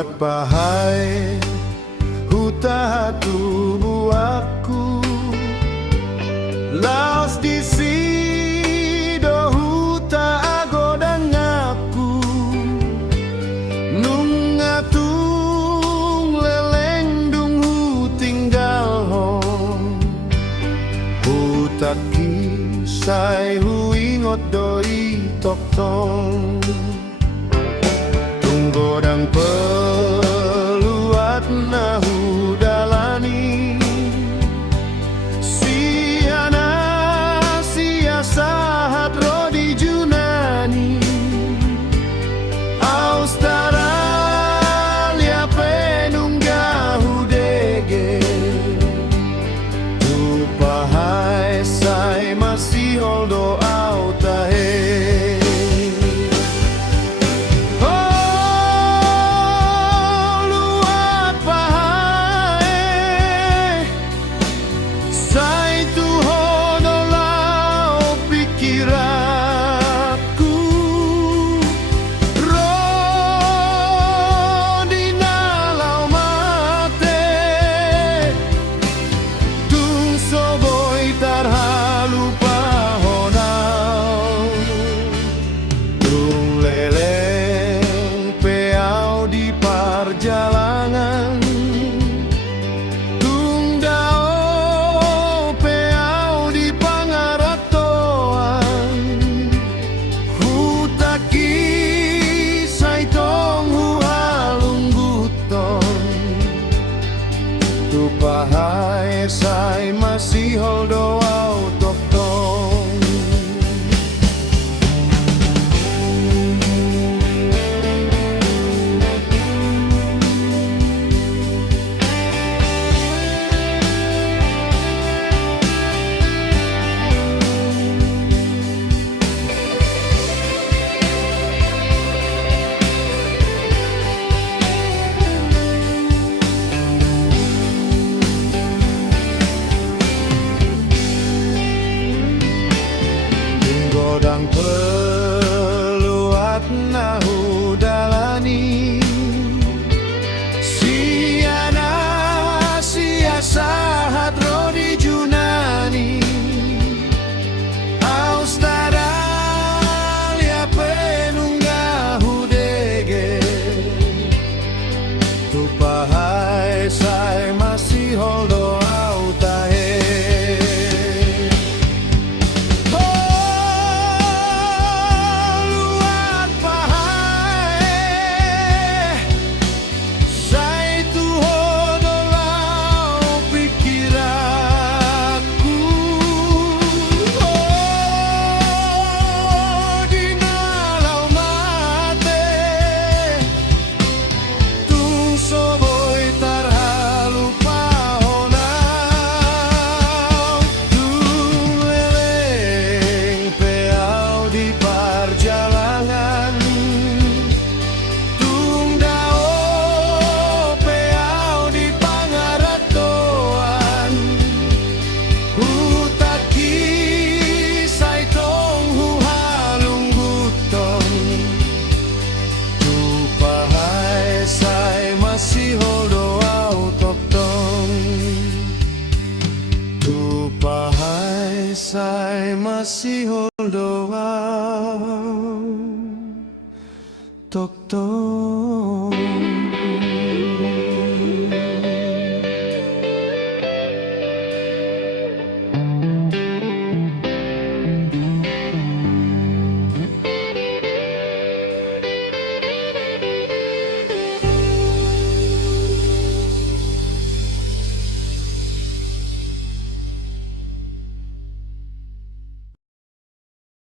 Luat pahai huta tubuh aku laos di sido huta agodang aku nung ngatung leleng dung hu tinggal hong huta kisai hu ingot doi tok tong godang peluat nahu dalani siana sia sahat rodi junani Australia penunggahu dege tupahai sai masih holdo au tahe perjalanan tung dao peau di pangaratoan hutaki sai tong hu halung guton tupahai sai masih holdo au tok tong godang peluat nahu dalani siana sia sahat rodi junani Australia penunggahu dege tupahai sai masih holdo au tahe masih holdo au tok tong tupahai sai masih holdo au tok tong